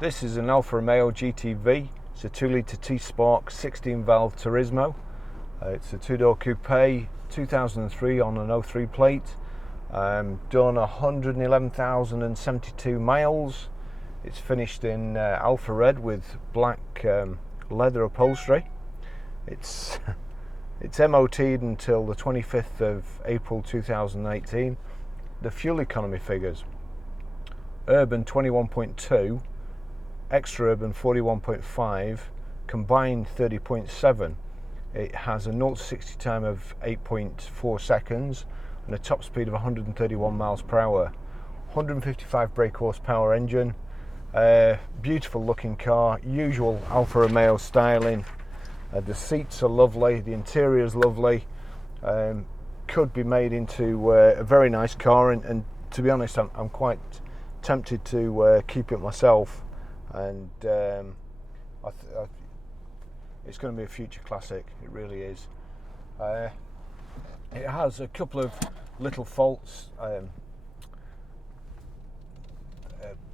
This is an Alfa Romeo GTV. It's a 2-litre T-Spark 16-valve Turismo. It's a two-door coupe, 2003 on an 03 plate. Done 111,072 miles. It's finished in Alfa Red with black leather upholstery. It's MOT'd until the 25th of April 2018. The fuel economy figures: urban 21.2, extra urban 41.5, combined 30.7. It has a 0 to 60 time of 8.4 seconds and a top speed of 131 miles per hour. 155 brake horsepower engine. Beautiful looking car, usual Alfa Romeo styling. The seats are lovely, the interior is lovely. Could be made into a very nice car, and to be honest, I'm quite tempted to keep it myself. And it's going to be a future classic. It really is. It has a couple of little faults. A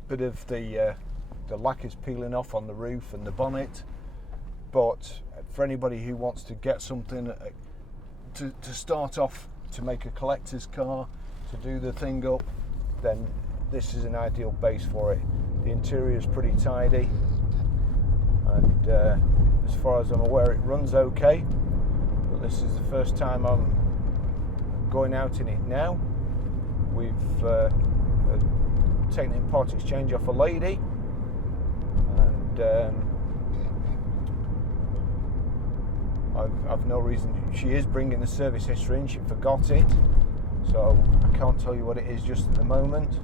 bit of the lacquer is peeling off on the roof and the bonnet. But for anybody who wants to get something to start off, to make a collector's car, to do the thing up, then this is an ideal base for it. The interior is pretty tidy, and as far as I'm aware, it runs okay. But this is the first time I'm going out in it now. We've taken in part exchange off a lady, and I've no reason. She is bringing the service history in. She forgot it, so I can't tell you what it is just at the moment.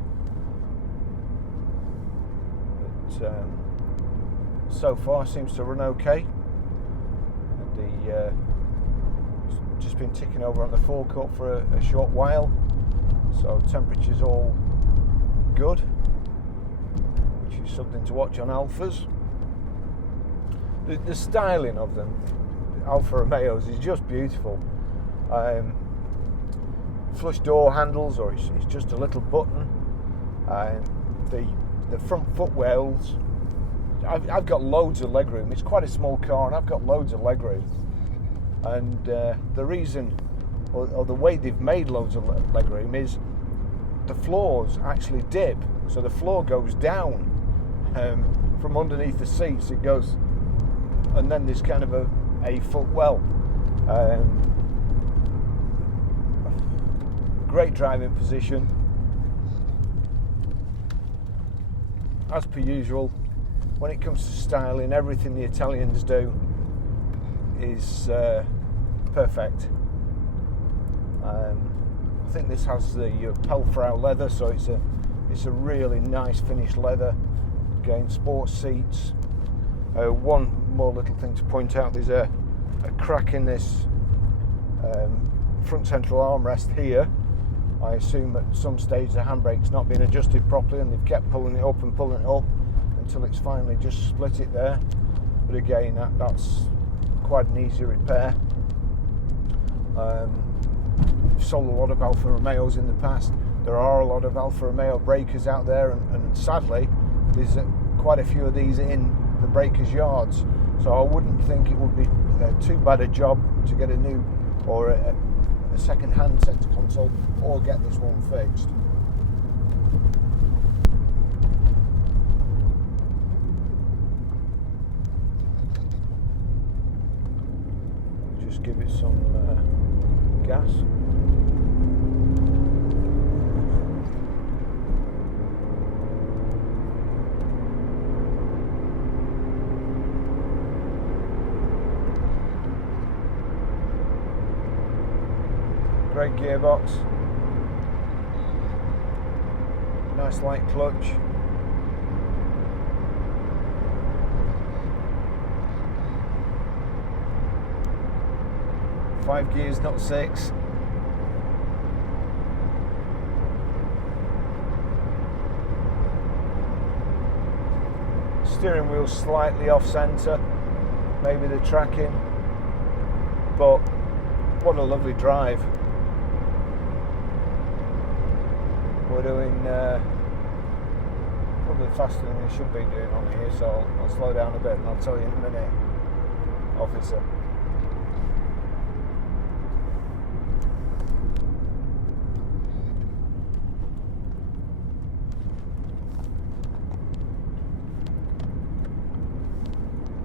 So far seems to run okay. Just been ticking over on the forecourt for a short while, so temperature's all good, which is something to watch on Alfas. The styling of them, Alfa Romeos, is just beautiful. Flush door handles, or it's just a little button. The front footwells, I've got loads of legroom. It's quite a small car and I've got loads of legroom, and the reason, or the way they've made loads of legroom, is the floors actually dip, so the floor goes down from underneath the seats. It goes, and then there's kind of a footwell. Great driving position. As per usual, when it comes to styling, everything the Italians do is perfect. I think this has the Pelfrau leather, so it's a really nice finished leather. Again, sports seats. One more little thing to point out: there's a crack in this front central armrest here. I assume at some stage the handbrake's not been adjusted properly, and they've kept pulling it up until it's finally just split it there. But again, that's quite an easy repair. I've sold a lot of Alfa Romeos in the past. There are a lot of Alfa Romeo breakers out there, and sadly there's quite a few of these in the breakers' yards. So I wouldn't think it would be too bad a job to get a new or a second-hand centre console, or get this one fixed. Just give it some gas. Great gearbox, nice light clutch. Five gears, not 6. Steering wheel slightly off centre, maybe the tracking, but what a lovely drive. We're doing bit faster than you should be doing on here, so I'll slow down a bit and I'll tell you in a minute, officer.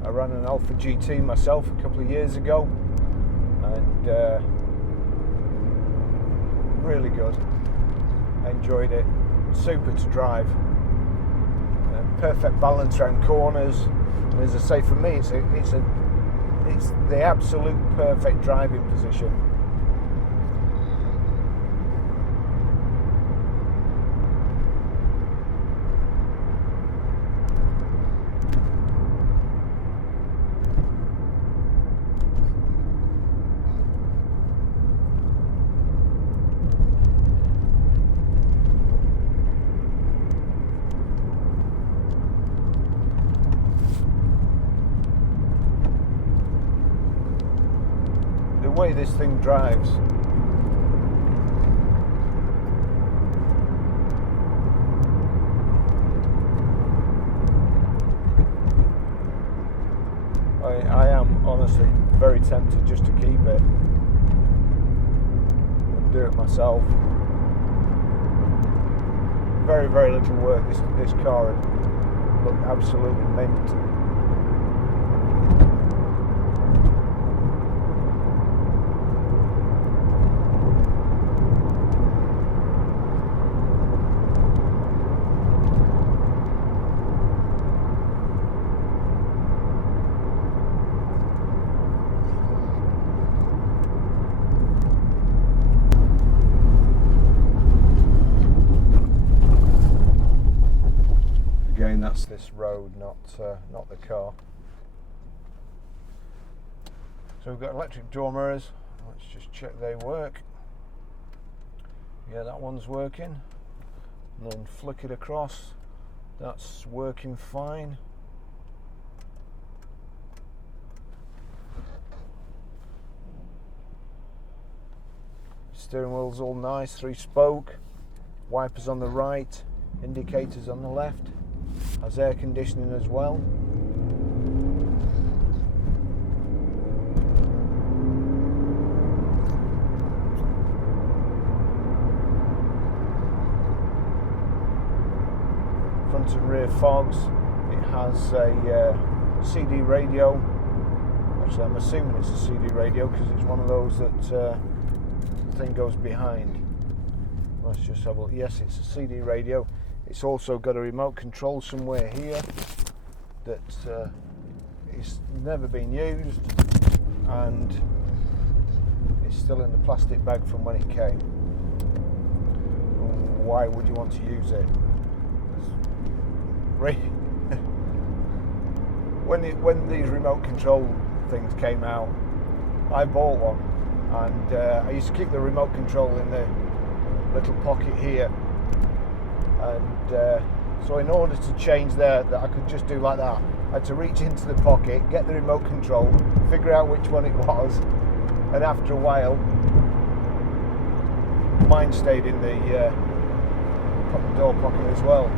I ran an Alfa GT myself a couple of years ago, and really good. I enjoyed it. Super to drive. Perfect balance around corners. And as I say, for me, it's the absolute perfect driving position. The way this thing drives, I am honestly very tempted just to keep it and do it myself. Very, very little work. This car looked absolutely mint. Again, that's this road, not the car. So we've got electric door mirrors. Let's just check they work. Yeah, that one's working. And then flick it across. That's working fine. Steering wheel's all nice, 3-spoke. Wipers on the right, indicators on the left. Has air conditioning as well. Front and rear fogs. It has a CD radio. Actually, I'm assuming it's a CD radio because it's one of those that the thing goes behind. Let's just have a look. Yes, it's a CD radio. It's also got a remote control somewhere here that it's never been used, and it's still in the plastic bag from when it came. Why would you want to use it? When these remote control things came out, I bought one, and I used to keep the remote control in the little pocket here. And so in order to change that I could just do like that, I had to reach into the pocket, get the remote control, figure out which one it was, and after a while mine stayed in the door pocket as well.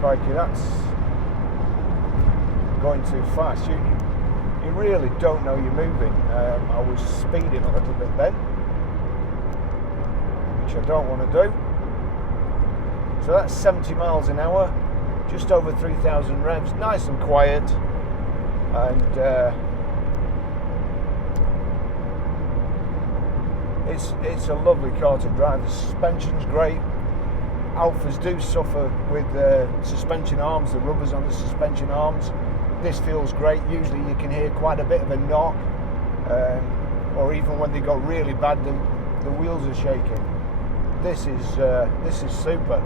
Crikey, that's going too fast. You really don't know you're moving. I was speeding a little bit then, which I don't want to do. So that's 70 miles an hour, just over 3,000 revs, nice and quiet, and it's a lovely car to drive. The suspension's great. Alfas do suffer with suspension arms, the rubbers on the suspension arms. This feels great. Usually you can hear quite a bit of a knock, or even when they got really bad, the wheels are shaking. This is super.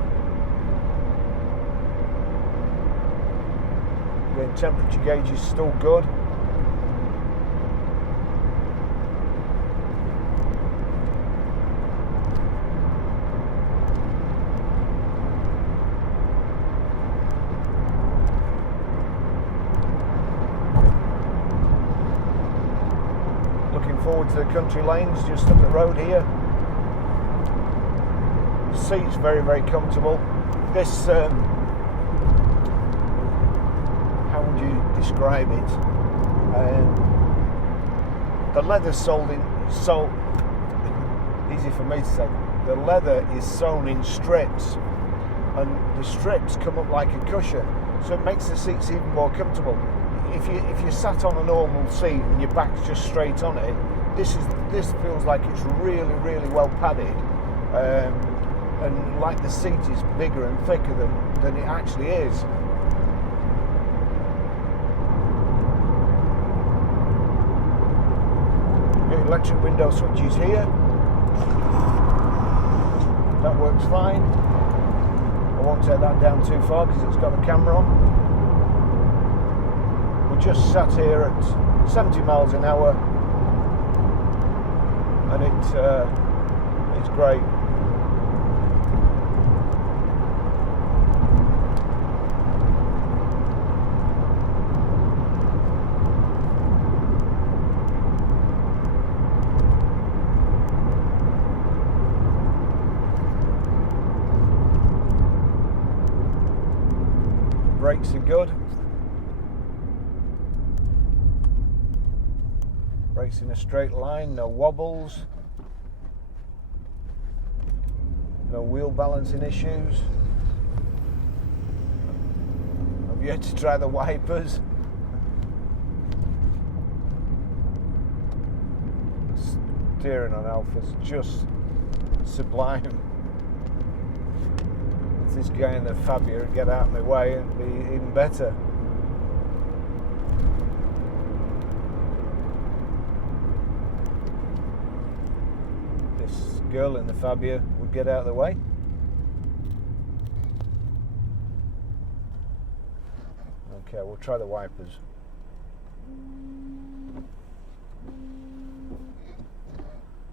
The temperature gauge is still good. Forward onto the country lanes just up the road here. The seat's very, very comfortable. This, how would you describe it? The leather's easy for me to say. The leather is sewn in strips, and the strips come up like a cushion, so it makes the seats even more comfortable. If you sat on a normal seat and your back's just straight on it, this feels like it's really, really well padded, and like the seat is bigger and thicker than it actually is. Electric window switches here. That works fine. I won't take that down too far because it's got the camera on. We're just sat here at 70 miles an hour, and it's great. Brakes are good. Brakes in a straight line, no wobbles, no wheel balancing issues. I've yet to try the wipers. Steering on Alfa's just sublime. This guy in the Fabia would get out of my way and be even better. This girl in the Fabia would get out of the way. Okay, we'll try the wipers.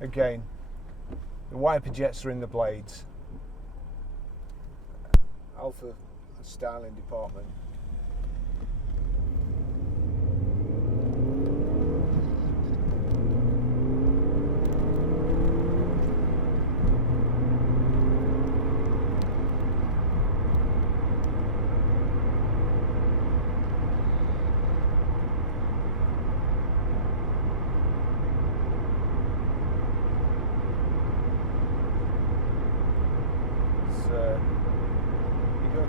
Again, the wiper jets are in the blades. Alfa styling department.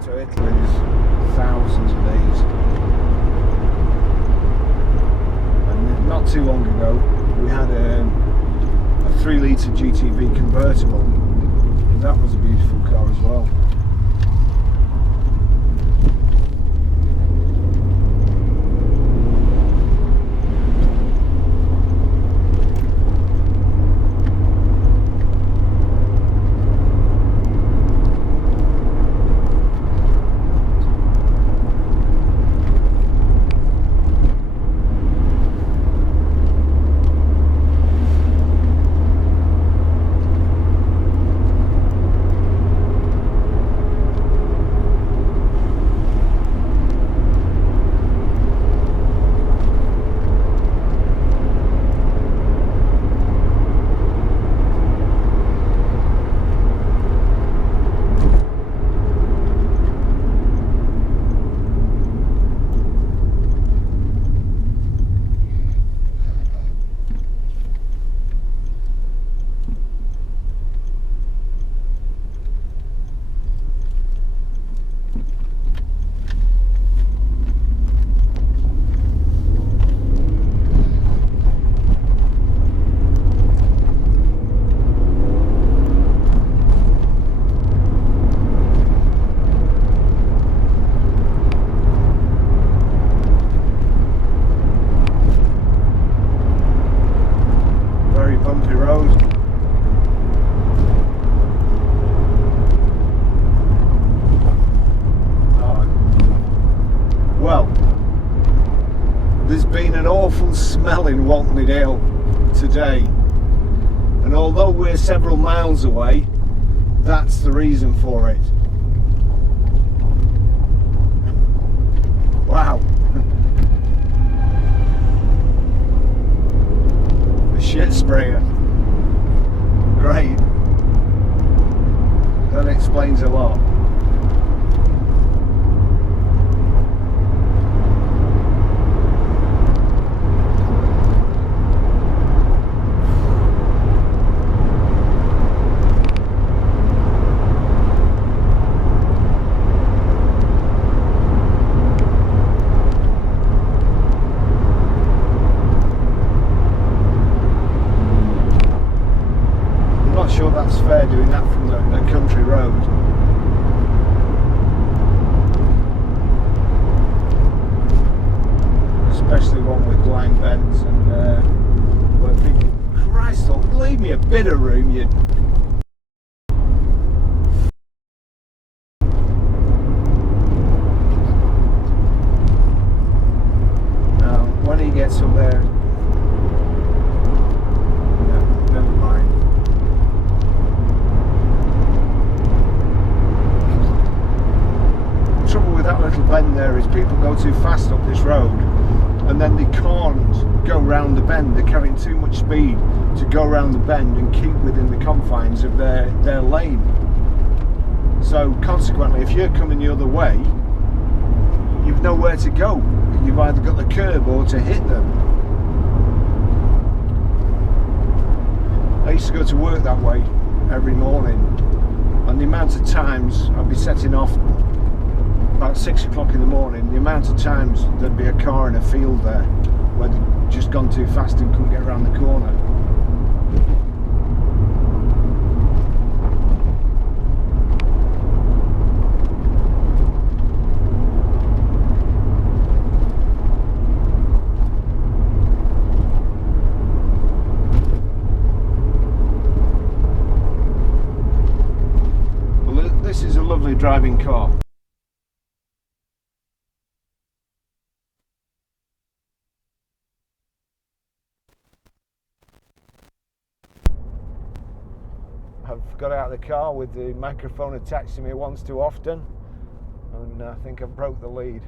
To Italy, there's thousands of these, and not too long ago we had a 3-litre GTV convertible, and that was a beautiful car as well. Smell in Waltney today, and although we're several miles away, that's the reason for it. Wow. the shit sprayer. Great. That explains a lot. Sure that's fair doing that from a country road. Especially one with blind bends and where people, Christ, leave me a bit of room, you. Now, when he gets up there, no, never mind. That little bend there is people go too fast up this road and then they can't go round the bend. They're carrying too much speed to go around the bend and keep within the confines of their lane. So consequently, if you're coming the other way, you've nowhere to go. You've either got the curb or to hit them. I used to go to work that way every morning, and the amount of times I'd be setting off about 6 o'clock in the morning, the amount of times there'd be a car in a field there where they'd just gone too fast and couldn't get around the corner. Well, this is a lovely driving car. I've got out of the car with the microphone attached to me once too often, and I think I've broke the lead.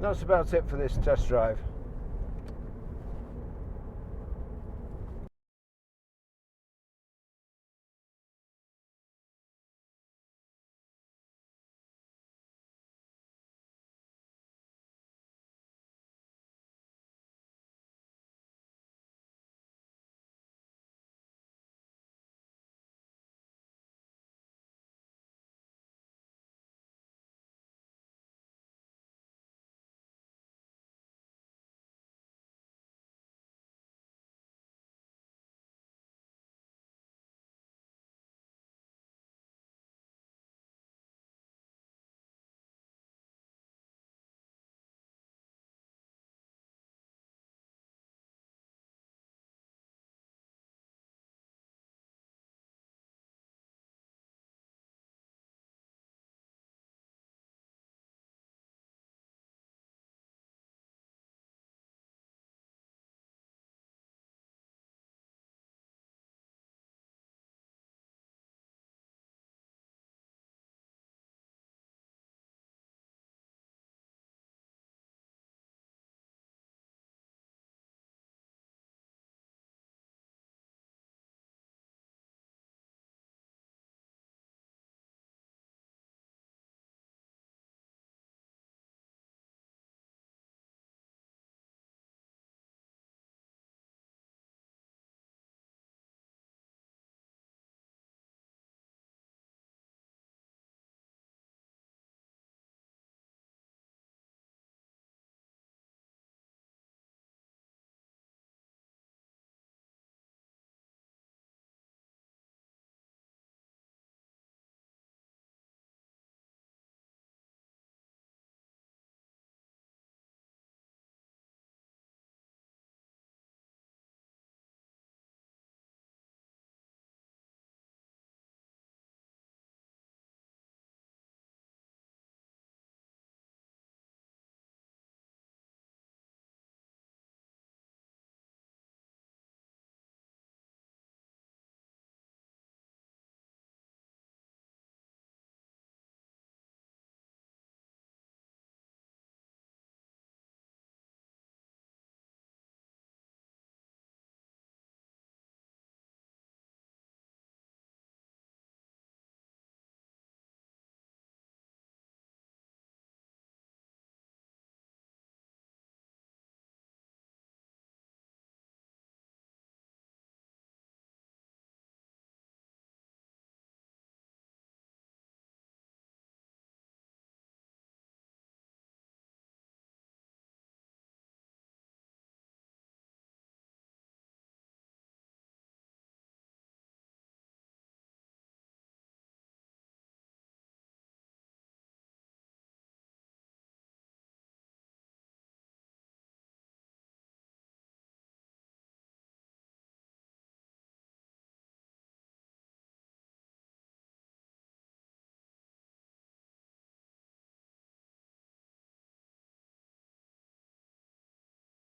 That's about it for this test drive.